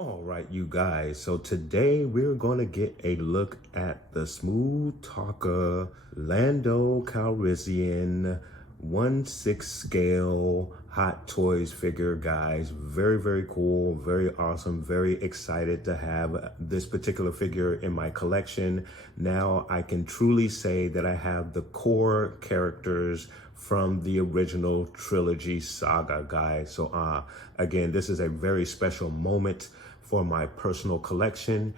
All right, you guys, so today we're going to get a look at the Smooth Talker Lando Calrissian 1/6 scale Hot Toys figure, guys. Very, very cool, very awesome, very excited to have this particular figure in my collection. Now I can truly say that I have the core characters from the original trilogy saga, guys. So again, this is a very special moment for my personal collection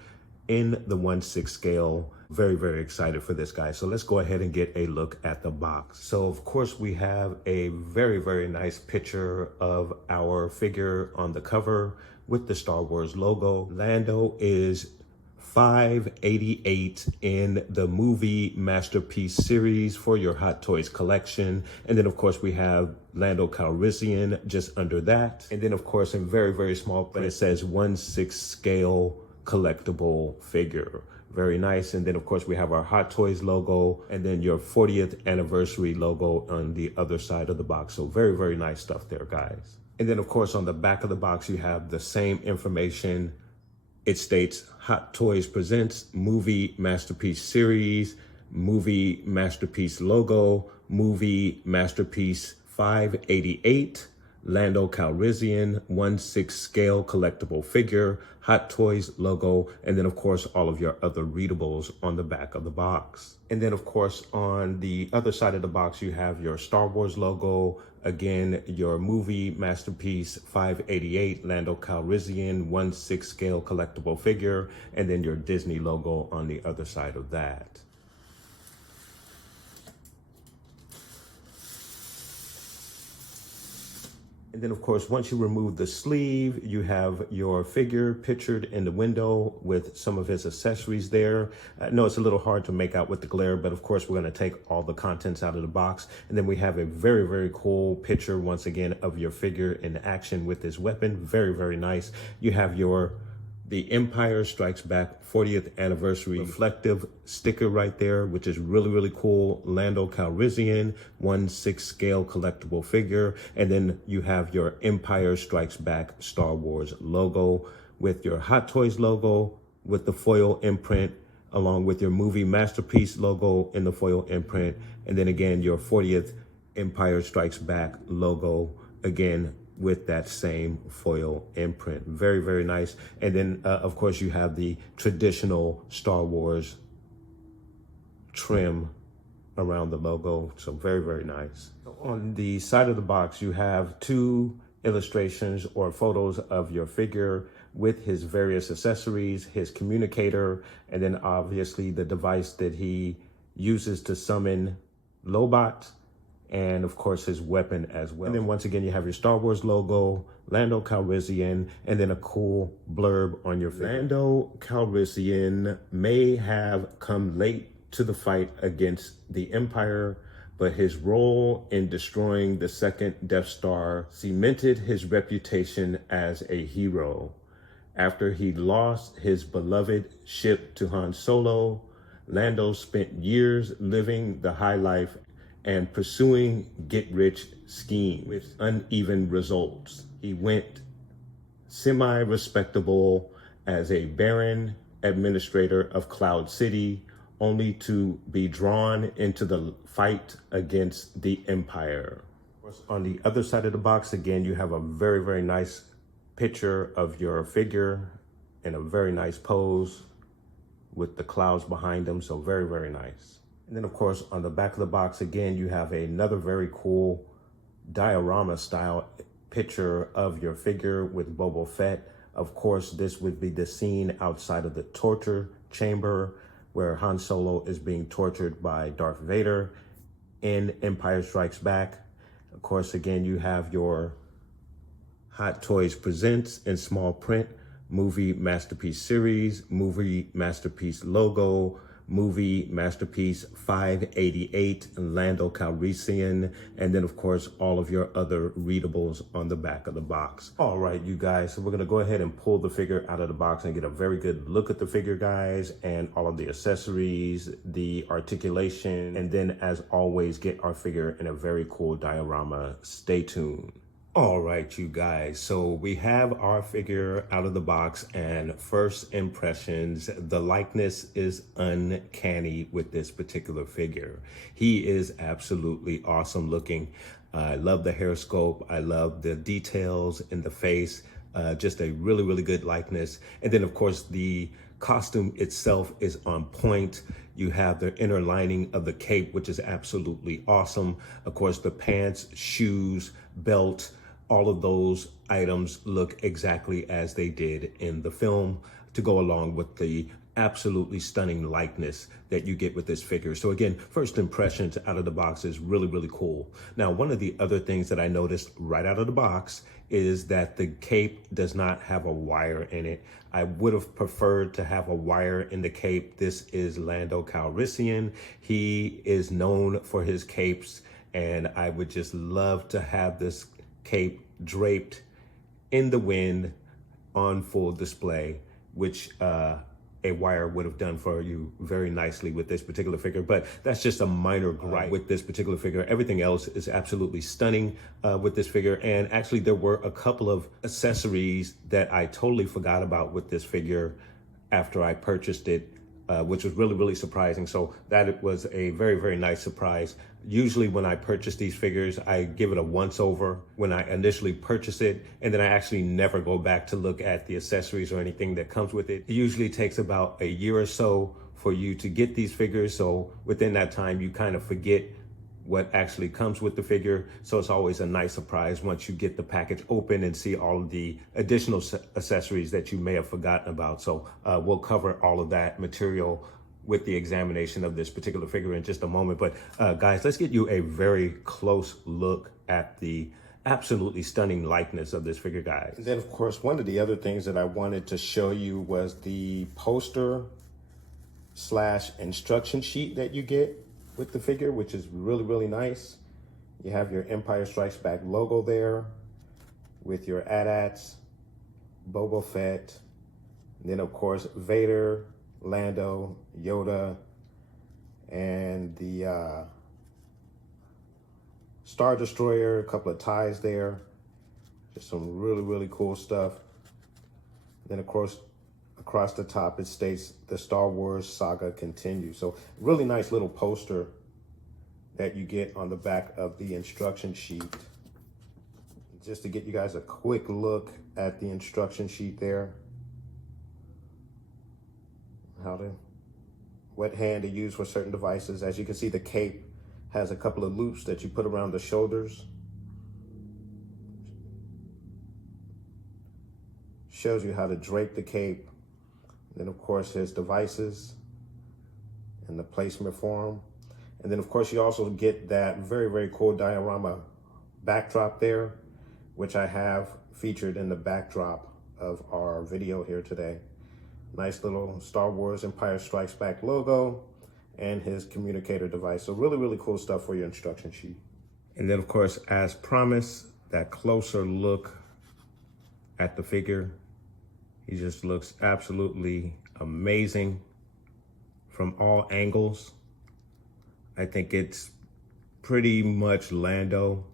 in the 1/6 scale. Very, very excited for this, guy. So let's go ahead and get a look at the box. So of course we have a very, very nice picture of our figure on the cover with the Star Wars logo. Lando is 588 in the movie Masterpiece series for your Hot Toys collection. And then of course we have Lando Calrissian just under that. And then of course in very, very small print, it says 1/6 scale collectible figure. Very nice. And then of course we have our Hot Toys logo and then your 40th anniversary logo on the other side of the box. So very, very nice stuff there, guys. And then of course on the back of the box, you have the same information. It states Hot Toys presents movie Masterpiece series, movie Masterpiece logo, movie Masterpiece 588, Lando Calrissian 1/6 scale collectible figure, Hot Toys logo, and then of course all of your other readables on the back of the box. And then of course on the other side of the box you have your Star Wars logo, again your movie Masterpiece 588 Lando Calrissian 1/6 scale collectible figure, and then your Disney logo on the other side of that. And then of course, once you remove the sleeve, you have your figure pictured in the window with some of his accessories there. I know it's a little hard to make out with the glare, but of course we're going to take all the contents out of the box. And then we have a very, very cool picture once again of your figure in action with his weapon. Very, very nice. You have the Empire Strikes Back 40th anniversary reflective sticker right there, which is really, really cool. Lando Calrissian 1/6 scale collectible figure. And then you have your Empire Strikes Back Star Wars logo with your Hot Toys logo with the foil imprint, along with your movie Masterpiece logo in the foil imprint. And then again, your 40th Empire Strikes Back logo, again, with that same foil imprint. Very, very nice. And then, of course, you have the traditional Star Wars trim around the logo. So very, very nice. On the side of the box, you have two illustrations or photos of your figure with his various accessories, his communicator, and then obviously the device that he uses to summon Lobot, and of course his weapon as well. And then once again, you have your Star Wars logo, Lando Calrissian, and then a cool blurb on your figure. Lando Calrissian may have come late to the fight against the Empire, but his role in destroying the second Death Star cemented his reputation as a hero. After he lost his beloved ship to Han Solo, Lando spent years living the high life and pursuing get-rich schemes with uneven results. He went semi-respectable as a barren administrator of Cloud City, only to be drawn into the fight against the Empire. On the other side of the box, again, you have a very, very nice picture of your figure in a very nice pose with the clouds behind him. So very, very nice. And then of course, on the back of the box, again, you have another very cool diorama style picture of your figure with Boba Fett. Of course, this would be the scene outside of the torture chamber where Han Solo is being tortured by Darth Vader in Empire Strikes Back. Of course, again, you have your Hot Toys Presents in small print movie masterpiece series, movie masterpiece logo, movie masterpiece 588 Lando Calrissian, and then of course all of your other readables on the back of the box. All right, you guys, so we're gonna go ahead and pull the figure out of the box and get a very good look at the figure, guys, and all of the accessories, the articulation, and then as always get our figure in a very cool diorama. Stay tuned. All right, you guys, so we have our figure out of the box, and first impressions, the likeness is uncanny with this particular figure. He is absolutely awesome looking. I love the hair sculpt. I love the details in the face. Just a really, really good likeness. And then of course the costume itself is on point. You have the inner lining of the cape, which is absolutely awesome. Of course, the pants, shoes, belt, all of those items look exactly as they did in the film to go along with the absolutely stunning likeness that you get with this figure. So again, first impressions out of the box is really, really cool. Now, one of the other things that I noticed right out of the box is that the cape does not have a wire in it. I would have preferred to have a wire in the cape. This is Lando Calrissian. He is known for his capes, and I would just love to have this cape draped in the wind on full display, which a wire would have done for you very nicely with this particular figure. But that's just a minor gripe with this particular figure. Everything else is absolutely stunning with this figure. And actually there were a couple of accessories that I totally forgot about with this figure after I purchased it, which was really, really surprising. So that was a very, very nice surprise. Usually when I purchase these figures, I give it a once over when I initially purchase it, and then I actually never go back to look at the accessories or anything that comes with it. It usually takes about a year or so for you to get these figures. So within that time, you kind of forget what actually comes with the figure. So it's always a nice surprise once you get the package open and see all of the additional accessories that you may have forgotten about. So we'll cover all of that material with the examination of this particular figure in just a moment. But guys, let's get you a very close look at the absolutely stunning likeness of this figure, guys. And then of course, one of the other things that I wanted to show you was the poster / instruction sheet that you get with the figure, which is really, really nice. You have your Empire Strikes Back logo there with your AT-ATs, Boba Fett, and then of course Vader, Lando, Yoda, and the Star Destroyer, a couple of ties there. Just some really, really cool stuff. Then of course, across the top, it states the Star Wars saga continues. So really nice little poster that you get on the back of the instruction sheet. Just to get you guys a quick look at the instruction sheet there. What hand to use for certain devices. As you can see, the cape has a couple of loops that you put around the shoulders. Shows you how to drape the cape. Then of course his devices and the placement for them. And then of course you also get that very, very cool diorama backdrop there, which I have featured in the backdrop of our video here today. Nice little Star Wars Empire Strikes Back logo and his communicator device. So really, really cool stuff for your instruction sheet. And then of course, as promised, that closer look at the figure. He just looks absolutely amazing from all angles. I think it's pretty much Lando,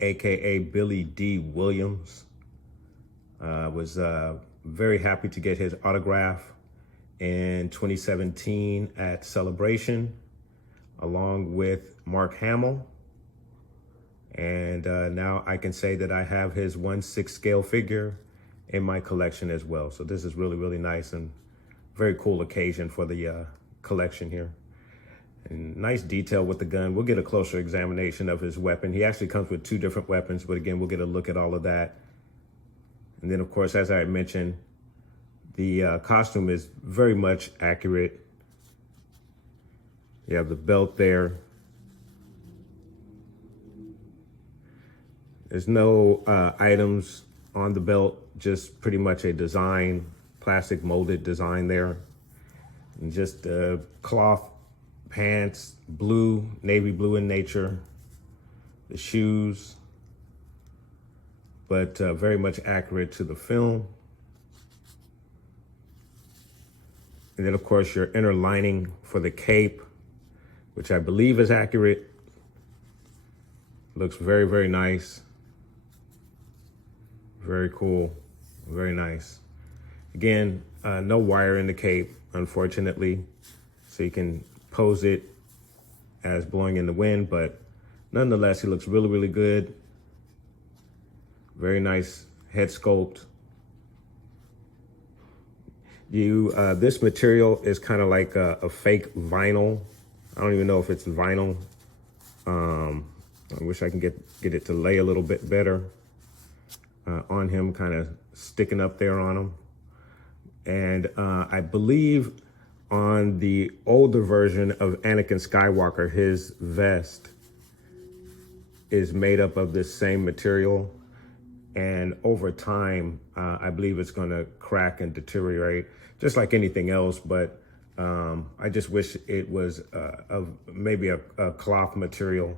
AKA Billy D. Williams. Was very happy to get his autograph in 2017 at Celebration, along with Mark Hamill. And now I can say that I have his 1/6 scale figure in my collection as well. So this is really, really nice and very cool occasion for the collection here. And nice detail with the gun. We'll get a closer examination of his weapon. He actually comes with 2 different weapons, but again, we'll get a look at all of that. And then of course, as I mentioned, the costume is very much accurate. You have the belt there. There's no items on the belt, just pretty much a design, plastic molded design there. And just cloth pants, blue, navy blue in nature, the shoes, but very much accurate to the film. And then of course your inner lining for the cape, which I believe is accurate. Looks very, very nice. Very cool, very nice. Again, no wire in the cape, unfortunately. So you can pose it as blowing in the wind, but nonetheless, it looks really, really good. Very nice head sculpt. This material is kind of like a fake vinyl. I don't even know if it's vinyl. I wish I can get it to lay a little bit better on him, kind of sticking up there on him. And I believe on the older version of Anakin Skywalker, his vest is made up of this same material. And over time, I believe it's gonna crack and deteriorate, just like anything else. But I just wish it was maybe a cloth material.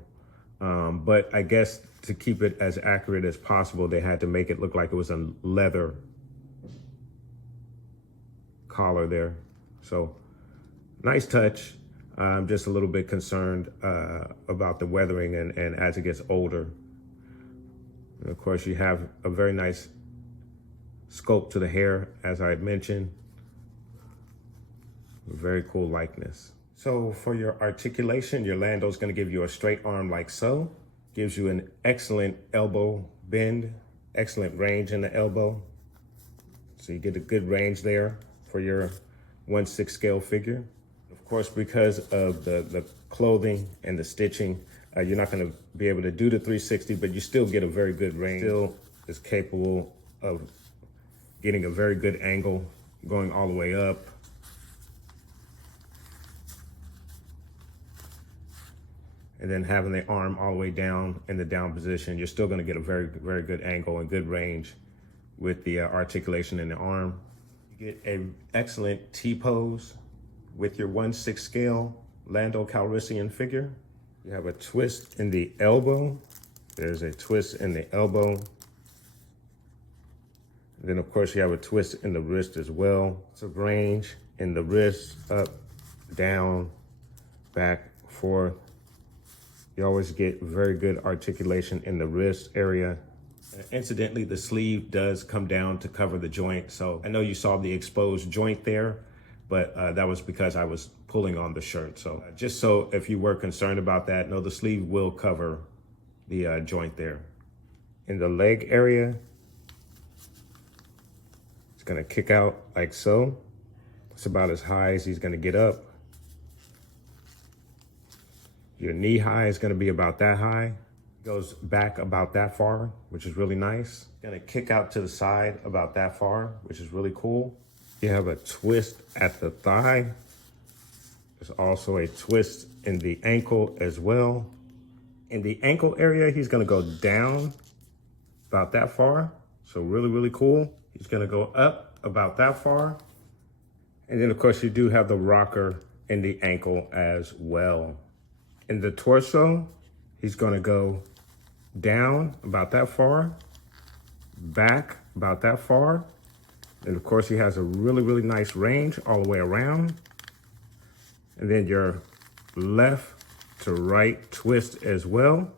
But I guess to keep it as accurate as possible, they had to make it look like it was a leather collar there. So nice touch. I'm just a little bit concerned about the weathering and as it gets older. And of course, you have a very nice sculpt to the hair, as I had mentioned. Very cool likeness. So for your articulation, your Lando's gonna give you a straight arm like so. Gives you an excellent elbow bend, excellent range in the elbow. So you get a good range there for your 1/6 scale figure. Of course, because of the clothing and the stitching, you're not gonna be able to do the 360, but you still get a very good range. Still is capable of getting a very good angle, going all the way up. And then having the arm all the way down in the down position, you're still gonna get a very, very good angle and good range with the articulation in the arm. You get an excellent T-pose with your 1/6 scale Lando Calrissian figure. You have a twist in the elbow. There's a twist in the elbow. And then of course you have a twist in the wrist as well. It's a range in the wrist, up, down, back, forth. You always get very good articulation in the wrist area. Incidentally, the sleeve does come down to cover the joint. So I know you saw the exposed joint there, but that was because I was pulling on the shirt. So just so if you were concerned about that, no, the sleeve will cover the joint there. In the leg area, it's gonna kick out like so. It's about as high as he's gonna get up. Your knee high is gonna be about that high. Goes back about that far, which is really nice. Gonna kick out to the side about that far, which is really cool. You have a twist at the thigh. There's also a twist in the ankle as well. In the ankle area, he's gonna go down about that far. So really, really cool. He's gonna go up about that far. And then of course you do have the rocker in the ankle as well. In the torso, he's gonna go down about that far, back about that far. And of course he has a really, really nice range all the way around. And then your left to right twist as well.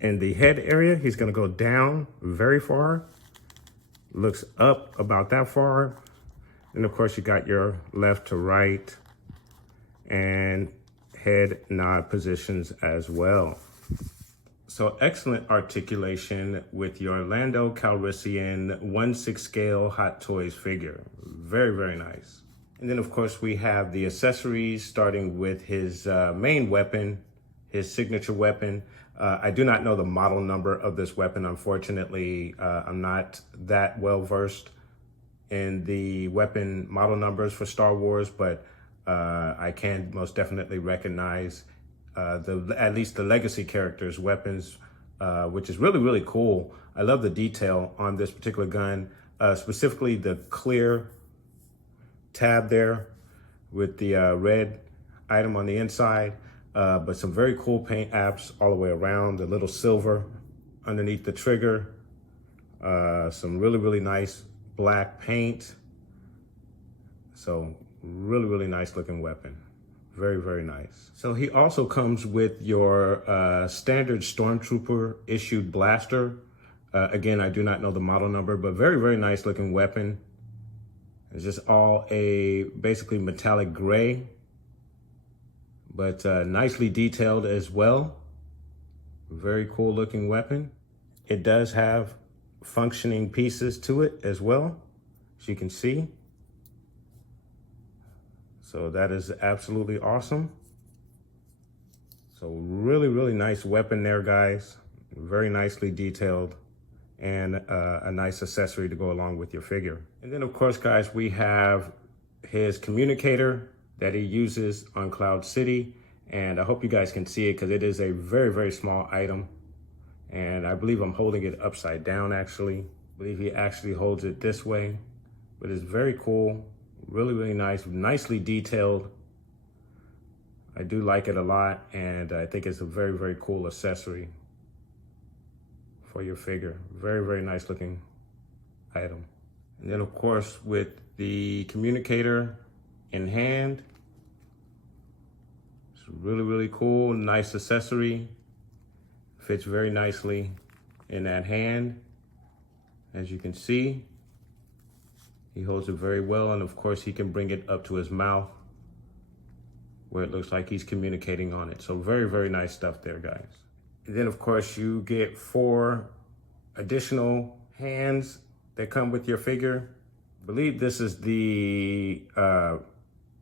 In the head area, he's gonna go down very far, looks up about that far. And of course you got your left to right and head nod positions as well. So excellent articulation with your Lando Calrissian 1/6 scale HotToys figure. Very, very nice. And then of course we have the accessories, starting with his main weapon, his signature weapon. I do not know the model number of this weapon, unfortunately. I'm not that well versed in the weapon model numbers for Star Wars, but I can most definitely recognize at least the legacy characters' weapons, which is really, really cool. I love the detail on this particular gun. specifically the clear tab there with the red item on the inside, but some very cool paint apps all the way around, the little silver underneath the trigger, some really nice black paint. So really nice looking weapon. Very nice. So he also comes with your standard Stormtrooper issued blaster. Again, I do not know the model number, but very nice looking weapon. It's just all a basically metallic gray, but nicely detailed as well. Very cool looking weapon. It does have functioning pieces to it as well, as you can see. So that is absolutely awesome. So really nice weapon there, guys. Very nicely detailed, and a nice accessory to go along with your figure. And then of course, guys, we have his communicator that he uses on Cloud City. And I hope you guys can see it because it is a very small item. And I believe I'm holding it upside down actually. I believe he actually holds it this way, but it's very cool. Really nice, nicely detailed. I do like it a lot, and I think it's a very cool accessory for your figure. Very nice looking item. And then of course, with the communicator in hand, it's really cool, nice accessory. Fits very nicely in that hand. As you can see, he holds it very well, and of course he can bring it up to his mouth where it looks like he's communicating on it. So very nice stuff there, guys. And then of course you get 4 additional hands that come with your figure. I believe this is the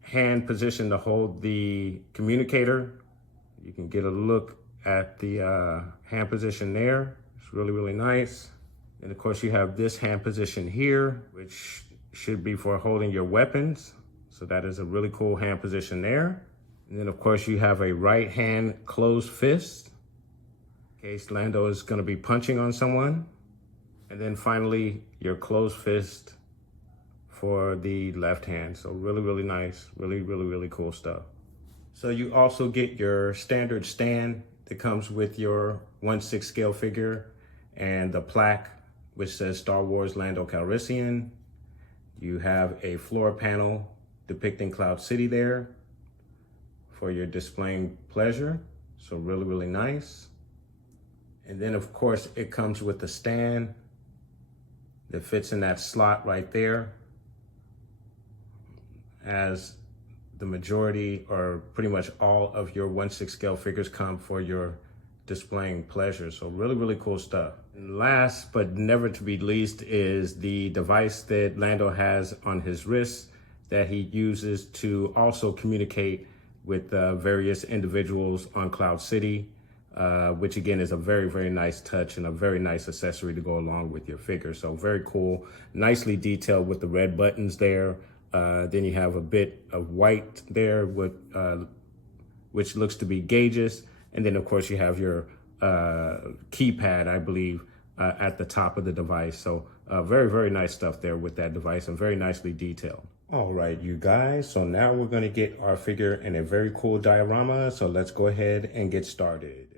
hand position to hold the communicator. You can get a look at the hand position there. It's really nice. And of course you have this hand position here, which should be for holding your weapons. So that is a really cool hand position there. And then of course you have a right hand closed fist in case Lando is gonna be punching on someone. And then finally your closed fist for the left hand. So really nice, really cool stuff. So you also get your standard stand that comes with your 1/6 scale figure and the plaque which says Star Wars Lando Calrissian. You have a floor panel depicting Cloud City there for your displaying pleasure. So really nice. And then of course it comes with a stand that fits in that slot right there, as the majority or pretty much all of your 1/6 scale figures come for your displaying pleasure. So really cool stuff. And last but never to be least is the device that Lando has on his wrist that he uses to also communicate with various individuals on Cloud City, which again is a very nice touch and a very nice accessory to go along with your figure. So very cool, nicely detailed with the red buttons there. Then you have a bit of white there with, which looks to be gauges. And then of course you have your keypad, I believe, at the top of the device. So very nice stuff there with that device, and very nicely detailed. All right, you guys, so now we're gonna get our figure in a very cool diorama. So let's go ahead and get started.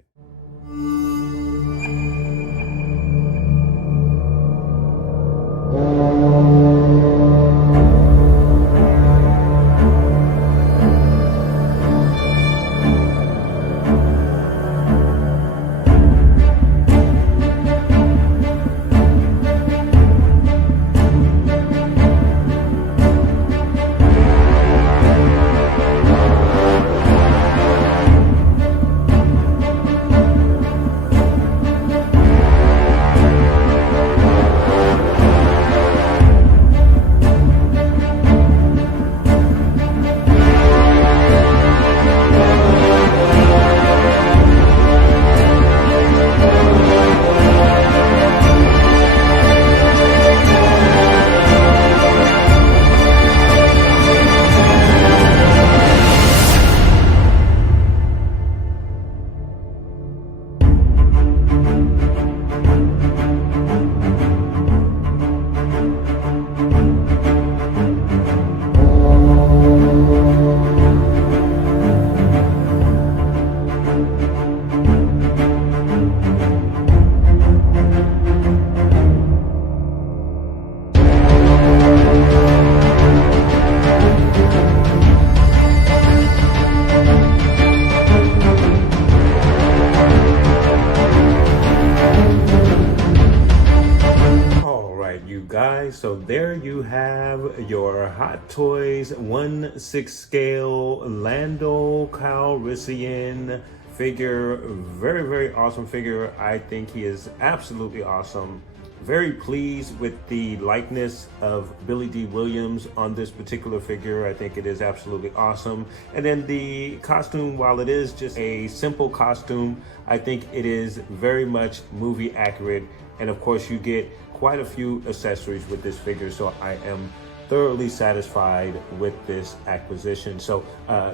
have your Hot Toys 1/6 scale Lando Calrissian figure. Very, very awesome figure. I think he is absolutely awesome. Very pleased with the likeness of Billy D. Williams on this particular figure. I think it is absolutely awesome. And then the costume, while it is just a simple costume, I think it is very much movie accurate. And of course, you get quite a few accessories with this figure. So I am thoroughly satisfied with this acquisition. So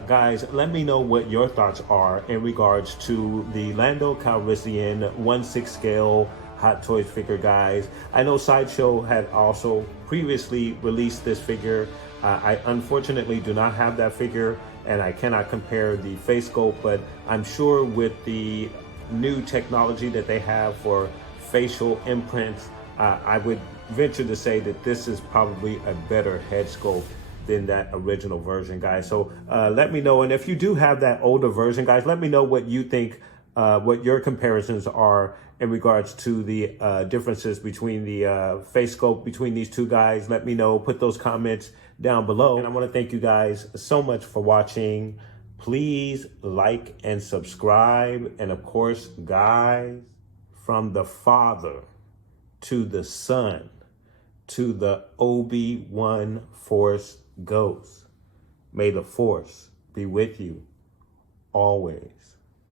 guys, let me know what your thoughts are in regards to the Lando Calrissian 1/6 scale Hot Toys figure, guys. I know Sideshow had also previously released this figure. I unfortunately do not have that figure, and I cannot compare the face sculpt, but I'm sure with the new technology that they have for facial imprints, I would venture to say that this is probably a better head sculpt than that original version, guys. So let me know, and if you do have that older version, guys, let me know what you think, what your comparisons are in regards to the differences between the face sculpt between these two guys. Let me know, put those comments down below. And I want to thank you guys so much for watching. Please like and subscribe. And of course, guys, from the Father to the Son to the Obi-Wan Force Ghost, may the Force be with you always.